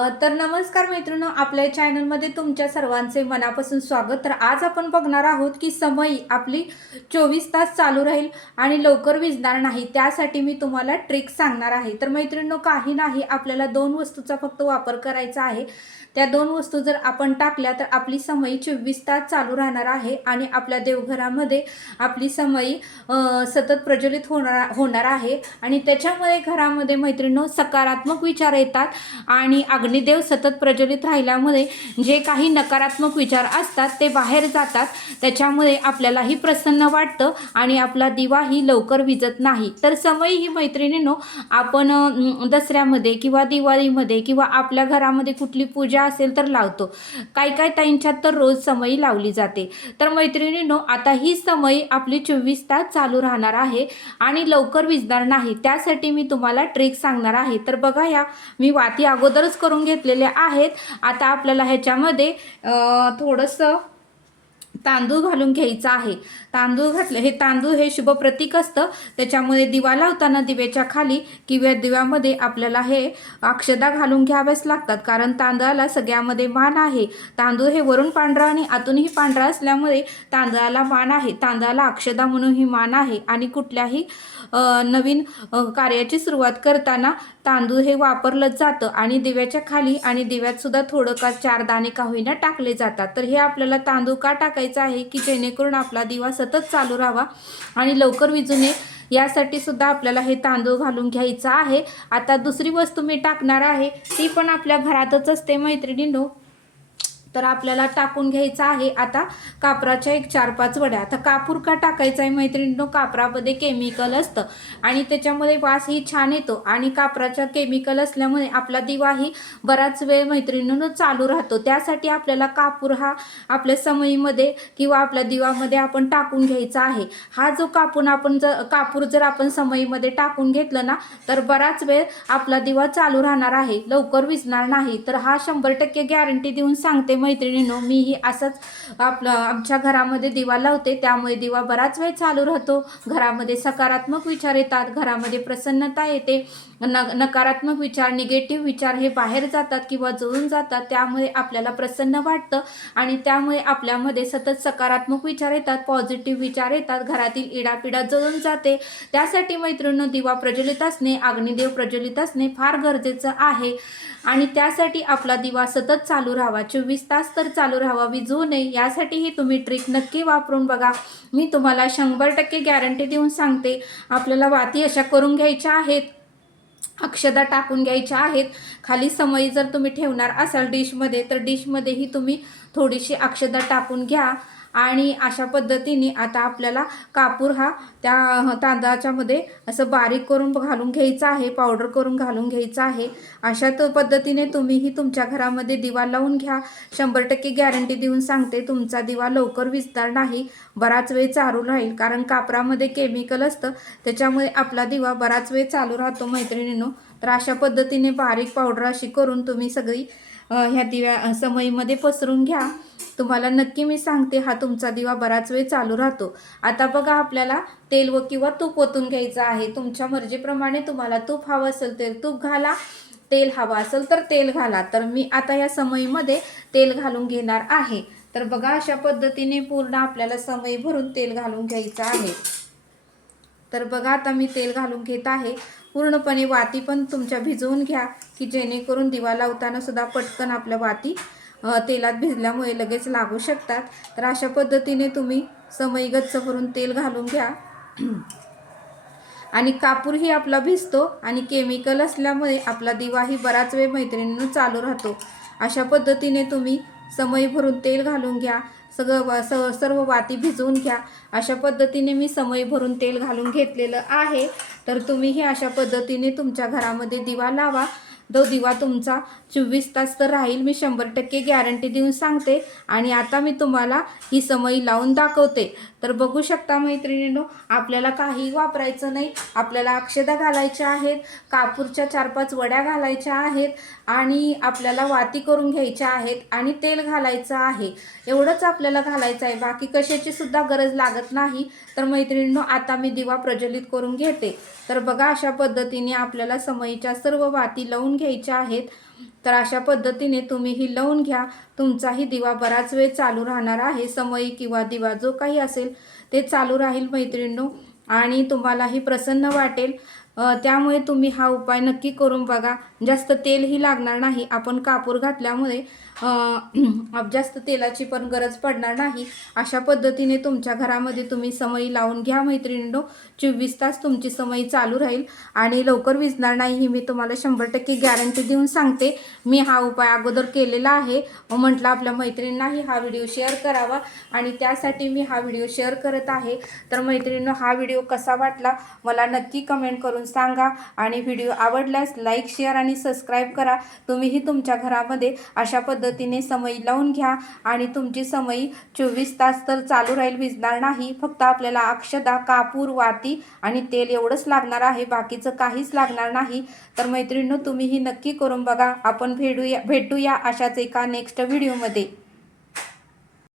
तर नमस्कार मैत्रिणींनो, आपल्या चॅनलमध्ये तुमच्या सर्वांचे मनापासून स्वागत। तर आज आपण बघणार आहोत की समई आपली 24 तास चालू राहील आणि लवकर विझणार नाही, त्यासाठी मी तुम्हाला ट्रिक सांगणार आहे। तर मैत्रिणींनो, काही नाही, आपल्याला दोन वस्तूचा फक्त वापर करायचा आहे। त्या दोन वस्तू जर आपण टाकल्या तर आपली समई 24 तास चालू राहणार आहे आणि आपल्या देवघरामध्ये आपली समई सतत प्रज्वलित होणार आहे आणि त्याच्यामुळे घरामध्ये मैत्रिणींनो सकारात्मक विचार येतात आणि अग्निदेव सतत प्रज्वलित राहिल्यामुळे जे काही नकारात्मक विचार असतात ते बाहेर जातात। त्याच्यामुळे आपल्यालाही प्रसन्न वाटतं आणि आपला दिवाही लवकर विझत नाही। तर समई ही मैत्रिणींनो, आपण दसऱ्यामध्ये किंवा दिवाळीमध्ये किंवा आपल्या घरामध्ये कुठली पूजा असेल तर लावतो। काही ताईंच्यात तर रोज समई लावली जाते। तर मैत्रिणींनो, आता ही समई आपली 24 तास चालू राहणार आहे आणि लवकर विझणार नाही, त्यासाठी मी तुम्हाला ट्रिक सांगणार आहे। तर बघा, या मी वाती अगोदरच करून घेतलेल्या आहेत। आता आपल्याला ह्याच्यामध्ये थोडंसं तांदूळ घालून घ्यायचा आहे। तांदूळ घातले, हे तांदूळ हे शुभ प्रतीक असतं, त्याच्यामुळे दिवा लावताना दिव्याच्या खाली किंवा दिव्यामध्ये आपल्याला हे अक्षदा घालून घ्याव्याच लागतात, कारण तांदळाला सगळ्यामध्ये मान आहे। तांदूळ हे वरून पांढरा आणि आतूनही पांढरा असल्यामुळे तांदळाला मान आहे, तांदळाला अक्षदा म्हणूनही मान आहे। आणि कुठल्याही नवीन कार्याची सुरुवात करताना तांदूळ हे वापरलं जातं आणि दिव्याच्या खाली आणि दिव्यात सुद्धा थोडं का 4 दाणे का होईना टाकले जातात। तर हे आपल्याला तांदूळ का टाकायचं आहे की जेणेकरून आपला दिवा सतत चालू राहावा आणि लवकर विझू नये, यासाठी सुद्धा आपल्याला हे तांदूळ घालून घ्यायचं आहे। आता दुसरी वस्तू मी टाकणार आहे, ती पण आपल्या घरातच असते मैत्रिणींनो। तर आपल्याला टाकून घ्यायचा आहे आता कापराच्या एक 4-5 वड्या। आता कापूर का टाकायचा आहे मैत्रिणींनो, कापरामध्ये केमिकल असतं आणि त्याच्यामुळे वासही छान येतो आणि कापराचा केमिकल असल्यामुळे आपला दिवाही बराच वेळ मैत्रिणींनो चालू राहतो। त्यासाठी आपल्याला कापूर हा आपल्या समईमध्ये किंवा आपल्या दिवामध्ये आपण टाकून घ्यायचा आहे। हा जो कापूर जर आपण समईमध्ये टाकून घेतलं ना, तर बराच वेळ आपला दिवा चालू राहणार आहे, लवकर विझणार नाही। तर हा 100% गॅरंटी देऊन सांगते मैत्रिणींनो, मीही असंच आमच्या घरामध्ये दिवा लावते, त्यामुळे दिवा बराच वेळ चालू राहतो। घरामध्ये सकारात्मक विचार येतात, घरामध्ये प्रसन्नता येते, नकारात्मक विचार, निगेटिव्ह विचार हे बाहेर जातात किंवा जळून जातात। त्यामुळे आपल्याला प्रसन्न वाटतं आणि त्यामुळे आपल्यामध्ये सतत सकारात्मक विचार येतात, पॉझिटिव्ह विचार येतात, घरातील इडापिडा जळून जाते। त्यासाठी मैत्रिणींनो, दिवा प्रज्वलित असणे, अग्निदेव प्रज्वलित असणे फार गरजेचं आहे आणि त्यासाठी आपला दिवा सतत चालू राहावा, 24 तास तर चालू राहावा, विझू नये। यासाठीही तुम्ही ट्रिक नक्की वापरून बघा, मी तुम्हाला 100% गॅरंटी देऊन सांगते। आपल्याला वाती अशा करून घ्यायच्या आहेत, अक्षदा टाकून घ्यायच्या आहेत। खाली समई जर तुम्ही ठेवणार असाल डिशमध्ये, तर डिशमध्येही तुम्ही थोडीशी अक्षदा टाकून घ्या आणि अशा पद्धतीने आता आपल्याला कापूर हा त्या तांदळाच्या मध्ये असं बारीक करून घालून घ्यायचा आहे, पावडर करून घालून घ्यायचा आहे। अशा पद्धतीने तुम्हीही तुमच्या घरामध्ये दिवा लावून घ्या, 100% गॅरंटी देऊन सांगते, तुमचा दिवा लवकर विझणार नाही, बराच वेळ चालू राहील, कारण कापरामध्ये केमिकल असतं, त्याच्यामुळे आपला दिवा बराच वेळ चालू राहतो मैत्रिणींनो। तर अशा पद्धतीने बारीक पावडर अशी करून तुम्ही सगळी ह्या दिव्या समईमध्ये पसरून घ्या, तुम्हाला नक्की मी सांगते हा तुमचा दिवा बराच वेळ चालू राहतो। आता बघा, आपल्याला तेल व किंवा तूप ओतून घ्यायचं आहे, तुमच्या मर्जीप्रमाणे, तुम्हाला तूप हवं असेल तर तूप घाला, तेल हवं असेल तर तेल घाला। तर मी आता या समईमध्ये तेल घालून घेणार आहे। तर बघा, अशा पद्धतीने पूर्ण आपल्याला समई भरून तेल घालून घ्यायचं आहे। तर बघा, आता मी तेल घालून घेत आहे। पूर्णपणे वाती पण तुमच्या भिजवून घ्या की जेणेकरून दिवा लावताना सुद्धा पटकन आपल्या वाती तेलात भिजल्यामुळे लगेच लागू शकतात। तर अशा पद्धतीने तुम्ही समई गच्च भरून तेल घालून घ्या आणि कापूरही आपला भिजतो आणि केमिकल असल्यामुळे आपला दिवाही बराच वेळ मैत्रिणींनो चालू राहतो। अशा पद्धतीने तुम्ही समई भरून तेल घालून घ्या, सर्व वाती भिजवून घ्या। अशा पद्धतीने मी समई भरून तेल घालून घेतलेलं आहे। तर तुम्हीही अशा पद्धतीने तुमच्या घरामध्ये दिवा लावा, तो दिवा तुमचा 24 तास तर राहील, मी 100% गॅरंटी देऊन सांगते। आणि आता मी तुम्हाला ही समई लावून दाखवते। तर बघू शकता मैत्रिणींनो, आपल्याला काही वापरायचं नाही, आपल्याला अक्षदा घालायच्या आहेत, कापूरच्या 4-5 वड्या घालायच्या आहेत आणि आपल्याला वाती करून घ्यायच्या आहेत आणि तेल घालायचं आहे, एवढंच आपल्याला घालायचं आहे, बाकी कशाची सुद्धा गरज लागत नाही। तर मैत्रिणींनो, आता मी दिवा प्रज्वलित करून घेते। तर बघा, अशा पद्धतीने आपल्याला समईच्या सर्व वाती लावून घ्यायच्या आहेत. तर अशा पद्धतीने तुम्ही ही लावून घ्या. तुमचाही दिवा बराच वेळ चालू राहणार आहे. समई किंवा दिवा जो काही असेल ते चालू राहील मैत्रिणींनो, आणि तुम्हालाही प्रसन्न वाटेल. त्यामुळे तुम्ही हा उपाय नक्की करून बघा. जास्त तेलही लागणार नाही. आपण कापूर घातल्यामुळे जास्त तेलाची पण गरज पडणार नाही. अशा पद्धतीने तुमच्या घरामध्ये तुम्ही समई लावून घ्या मैत्रिणींनो. 24 तास तुमची समई चालू राहील आणि लवकर विझणार नाही, ही मी तुम्हाला 100% गॅरंटी देऊन सांगते. मी हा उपाय अगोदर केलेला आहे. म्हटलं आपल्या मैत्रिणींनाही हा व्हिडिओ शेअर करावा आणि त्यासाठी मी हा व्हिडिओ शेअर करत आहे. तर मैत्रिणींनो, हा व्हिडिओ कसा वाटला मला नक्की कमेंट करून सांगा आणि व्हिडिओ आवडल्यास लाईक, शेअर आणि सबस्क्राईब करा. तुम्हीही तुमच्या घरामध्ये अशा पद्धतीने समई लावून घ्या आणि तुमची समई 24 तास तर चालू राहील, विझणार नाही. फक्त आपल्याला अक्षदा, कापूर, वाती आणि तेल एवढंच लागणार आहे, बाकीचं काहीच लागणार नाही. तर मैत्रिणींनो, तुम्हीही नक्की करून बघा. आपण भेटूया अशाच एका नेक्स्ट व्हिडिओमध्ये.